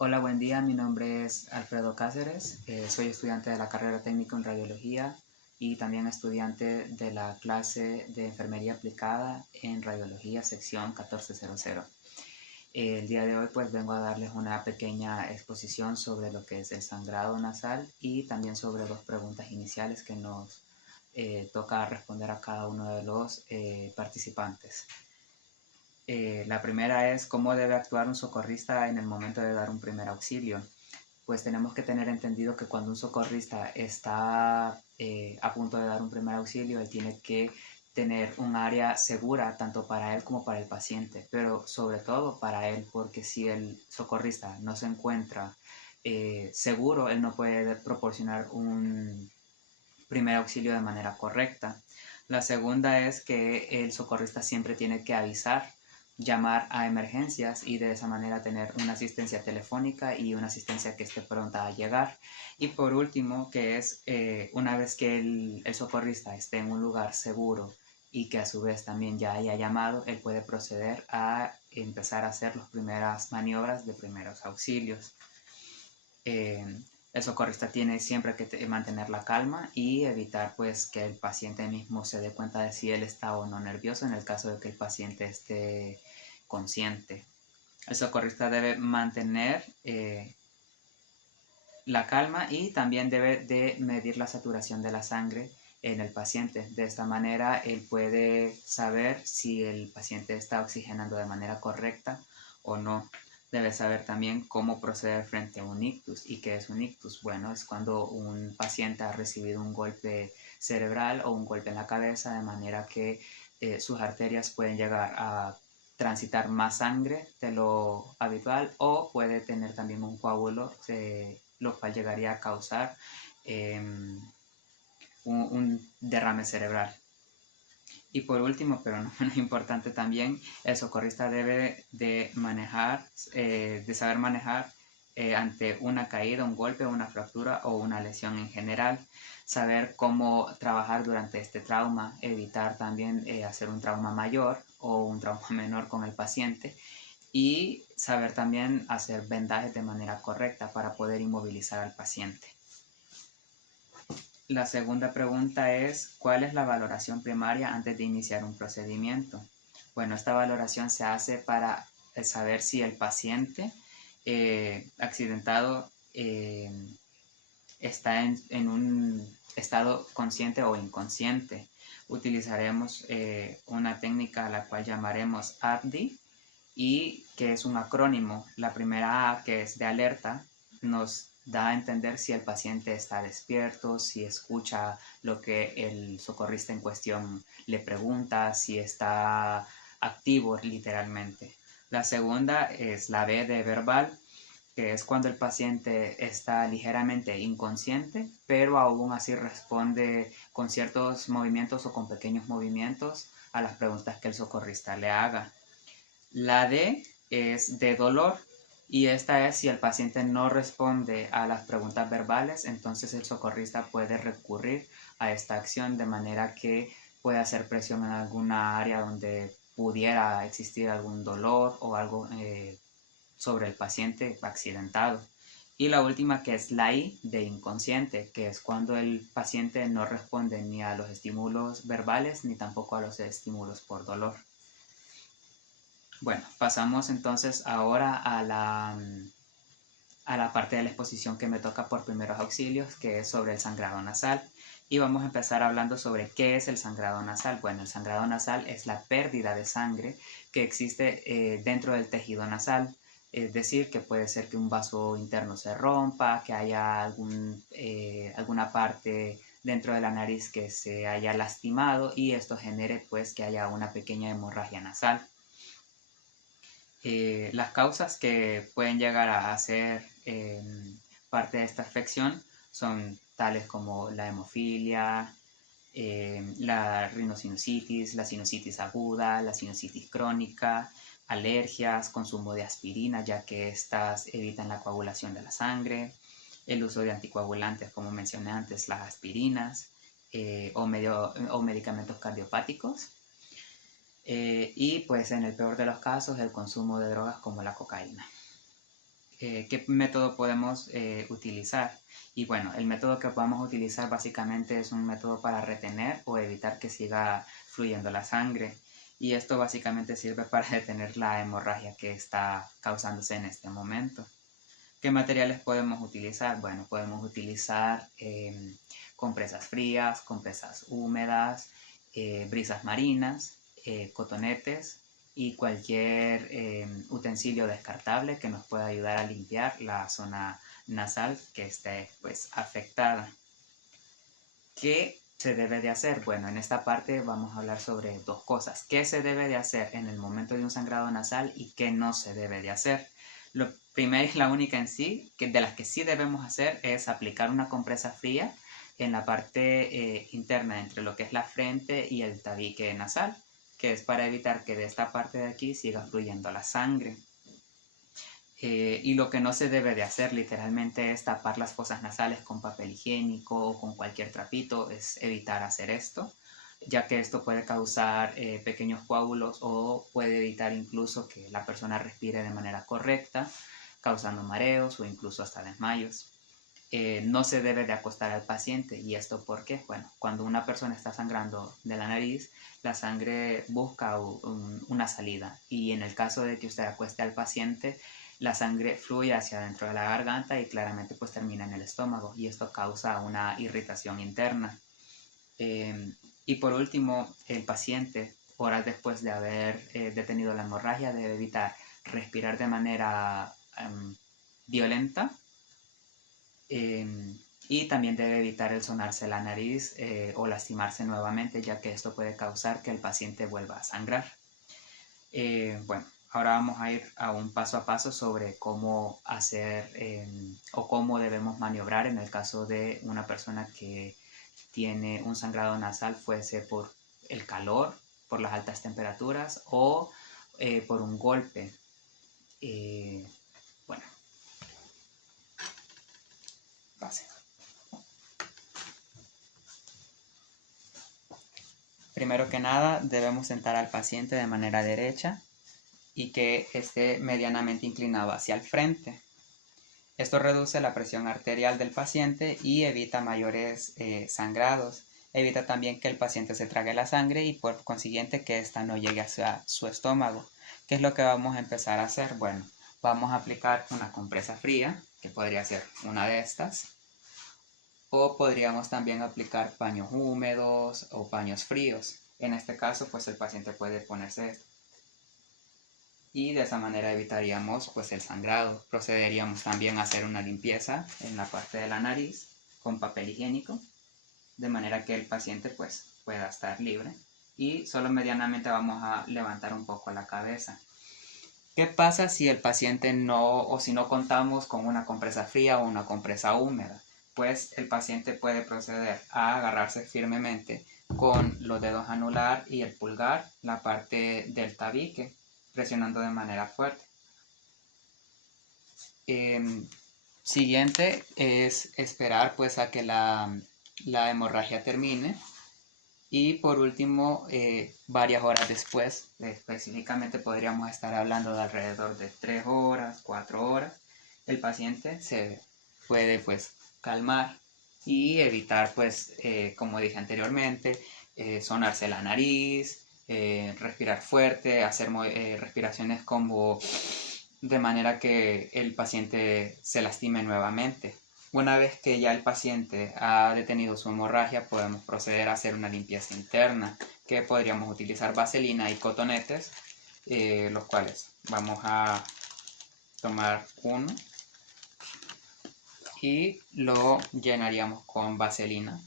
Hola, buen día. Mi nombre es Alfredo Cáceres. Soy estudiante de la carrera técnica en radiología y también estudiante de la clase de enfermería aplicada en radiología sección 1400. El día de hoy pues vengo a darles una pequeña exposición sobre lo que es el sangrado nasal y también sobre dos preguntas iniciales que nos toca responder a cada uno de los participantes. La primera es cómo debe actuar un socorrista en el momento de dar un primer auxilio. Pues tenemos que tener entendido que cuando un socorrista está a punto de dar un primer auxilio, él tiene que tener un área segura tanto para él como para el paciente, pero sobre todo para él, porque si el socorrista no se encuentra seguro, él no puede proporcionar un primer auxilio de manera correcta. La segunda es que el socorrista siempre tiene que avisar, llamar a emergencias y de esa manera tener una asistencia telefónica y una asistencia que esté pronta a llegar. Y por último, que es una vez que el socorrista esté en un lugar seguro y que a su vez también ya haya llamado, él puede proceder a empezar a hacer las primeras maniobras de primeros auxilios. El socorrista tiene siempre que mantener la calma y evitar pues que el paciente mismo se dé cuenta de si él está o no nervioso en el caso de que el paciente esté consciente. El socorrista debe mantener la calma y también debe de medir la saturación de la sangre en el paciente. De esta manera él puede saber si el paciente está oxigenando de manera correcta o no. Debe saber también cómo proceder frente a un ictus. ¿Y qué es un ictus? Bueno, es cuando un paciente ha recibido un golpe cerebral o un golpe en la cabeza de manera que sus arterias pueden llegar a transitar más sangre de lo habitual o puede tener también un coágulo, lo cual llegaría a causar un derrame cerebral. Y por último, pero no menos importante también, el socorrista debe de manejar, de saber manejar ante una caída, un golpe, una fractura o una lesión en general, saber cómo trabajar durante este trauma, evitar también hacer un trauma mayor o un trauma menor con el paciente y saber también hacer vendajes de manera correcta para poder inmovilizar al paciente. La segunda pregunta es, ¿cuál es la valoración primaria antes de iniciar un procedimiento? Bueno, esta valoración se hace para saber si el paciente accidentado está en un estado consciente o inconsciente. Utilizaremos una técnica a la cual llamaremos ABDI y que es un acrónimo. La primera A, que es de alerta, nos da a entender si el paciente está despierto, si escucha lo que el socorrista en cuestión le pregunta, si está activo literalmente. La segunda es la B de verbal, que es cuando el paciente está ligeramente inconsciente, pero aún así responde con ciertos movimientos o con pequeños movimientos a las preguntas que el socorrista le haga. La D es de dolor y esta es si el paciente no responde a las preguntas verbales, entonces el socorrista puede recurrir a esta acción de manera que pueda hacer presión en alguna área donde pudiera existir algún dolor o algo sobre el paciente accidentado. Y la última, que es la I de inconsciente, que es cuando el paciente no responde ni a los estímulos verbales ni tampoco a los estímulos por dolor. Bueno, pasamos entonces ahora a la parte de la exposición que me toca por primeros auxilios, que es sobre el sangrado nasal. Y vamos a empezar hablando sobre qué es el sangrado nasal. Bueno, el sangrado nasal es la pérdida de sangre que existe dentro del tejido nasal. Es decir, que puede ser que un vaso interno se rompa, que haya alguna parte dentro de la nariz que se haya lastimado y esto genere pues que haya una pequeña hemorragia nasal. Las causas que pueden llegar a ser parte de esta afección son tales como la hemofilia, la rinosinusitis, la sinusitis aguda, la sinusitis crónica, alergias, consumo de aspirina, ya que estas evitan la coagulación de la sangre, el uso de anticoagulantes, como mencioné antes, las aspirinas, o medicamentos cardiopáticos. Y pues en el peor de los casos el consumo de drogas como la cocaína. ¿Qué método podemos utilizar? Y bueno, el método que podemos utilizar básicamente es un método para retener o evitar que siga fluyendo la sangre. Y esto básicamente sirve para detener la hemorragia que está causándose en este momento. ¿Qué materiales podemos utilizar? Bueno, podemos utilizar compresas frías, compresas húmedas, brisas marinas, cotonetes y cualquier utensilio descartable que nos pueda ayudar a limpiar la zona nasal que esté pues afectada. ¿Qué se debe de hacer? Bueno, en esta parte vamos a hablar sobre dos cosas. ¿Qué se debe de hacer en el momento de un sangrado nasal y qué no se debe de hacer? Lo primero y la única en sí, que de las que sí debemos hacer, es aplicar una compresa fría en la parte interna entre lo que es la frente y el tabique nasal, que es para evitar que de esta parte de aquí siga fluyendo la sangre. Y lo que no se debe de hacer literalmente es tapar las fosas nasales con papel higiénico o con cualquier trapito, es evitar hacer esto, ya que esto puede causar pequeños coágulos o puede evitar incluso que la persona respire de manera correcta, causando mareos o incluso hasta desmayos. No se debe de acostar al paciente. ¿Y esto por qué? Bueno, cuando una persona está sangrando de la nariz, la sangre busca una salida, y en el caso de que usted acueste al paciente, la sangre fluye hacia adentro de la garganta y claramente pues termina en el estómago, y esto causa una irritación interna. Y por último, el paciente, horas después de haber detenido la hemorragia, debe evitar respirar de manera violenta, y también debe evitar el sonarse la nariz o lastimarse nuevamente, ya que esto puede causar que el paciente vuelva a sangrar. Bueno, ahora vamos a ir a un paso a paso sobre cómo hacer o cómo debemos maniobrar en el caso de una persona que tiene un sangrado nasal, fuese por el calor, por las altas temperaturas o por un golpe. Bueno, base. Primero que nada, debemos sentar al paciente de manera derecha y que esté medianamente inclinado hacia el frente. Esto reduce la presión arterial del paciente y evita mayores sangrados. Evita también que el paciente se trague la sangre y por consiguiente que ésta no llegue hacia su estómago. ¿Qué es lo que vamos a empezar a hacer? Bueno, vamos a aplicar una compresa fría, que podría ser una de estas. O podríamos también aplicar paños húmedos o paños fríos. En este caso, pues el paciente puede ponerse esto. Y de esa manera evitaríamos pues el sangrado. Procederíamos también a hacer una limpieza en la parte de la nariz con papel higiénico, de manera que el paciente pues pueda estar libre. Y solo medianamente vamos a levantar un poco la cabeza. ¿Qué pasa si el paciente si no contamos con una compresa fría o una compresa húmeda? Pues el paciente puede proceder a agarrarse firmemente con los dedos anular y el pulgar, la parte del tabique, presionando de manera fuerte. Siguiente es esperar pues a que la hemorragia termine. Y por último, varias horas después, específicamente podríamos estar hablando de alrededor de 3 horas, 4 horas, el paciente se puede pues calmar y evitar pues, como dije anteriormente, sonarse la nariz, respirar fuerte, hacer respiraciones como de manera que el paciente se lastime nuevamente. Una vez que ya el paciente ha detenido su hemorragia, podemos proceder a hacer una limpieza interna, que podríamos utilizar vaselina y cotonetes, los cuales vamos a tomar uno y lo llenaríamos con vaselina.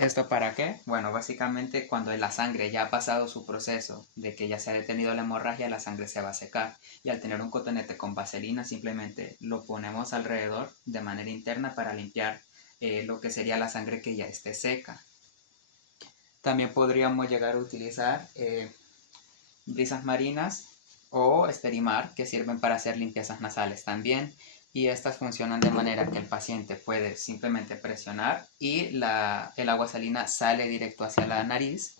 ¿Esto para qué? Bueno, básicamente cuando la sangre ya ha pasado su proceso de que ya se ha detenido la hemorragia, la sangre se va a secar. Y al tener un cotonete con vaselina, simplemente lo ponemos alrededor de manera interna para limpiar lo que sería la sangre que ya esté seca. También podríamos llegar a utilizar brisas marinas o Sterimar, que sirven para hacer limpiezas nasales también. Y estas funcionan de manera que el paciente puede simplemente presionar y el agua salina sale directo hacia la nariz.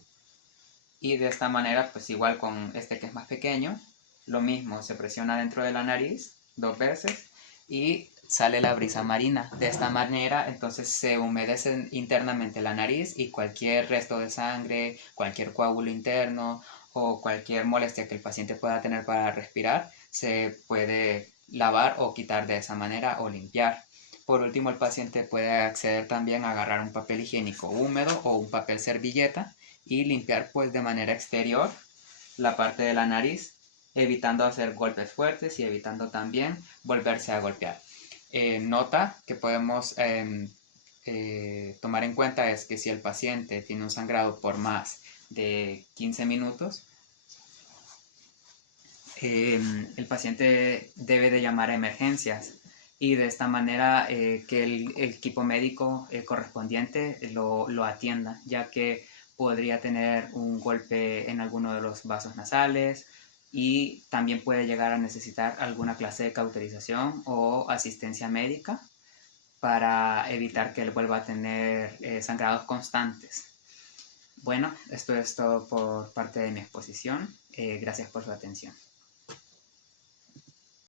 Y de esta manera, pues igual con este que es más pequeño, lo mismo, se presiona dentro de la nariz 2 veces y sale la brisa marina. De esta manera, entonces se humedece internamente la nariz y cualquier resto de sangre, cualquier coágulo interno o cualquier molestia que el paciente pueda tener para respirar, se puede lavar o quitar de esa manera o limpiar. Por último, el paciente puede acceder también a agarrar un papel higiénico húmedo o un papel servilleta y limpiar pues de manera exterior la parte de la nariz, evitando hacer golpes fuertes y evitando también volverse a golpear. Nota que podemos tomar en cuenta es que si el paciente tiene un sangrado por más de 15 minutos, el paciente debe de llamar a emergencias y de esta manera que el equipo médico correspondiente lo atienda, ya que podría tener un golpe en alguno de los vasos nasales y también puede llegar a necesitar alguna clase de cauterización o asistencia médica para evitar que él vuelva a tener sangrados constantes. Bueno, esto es todo por parte de mi exposición. Gracias por su atención.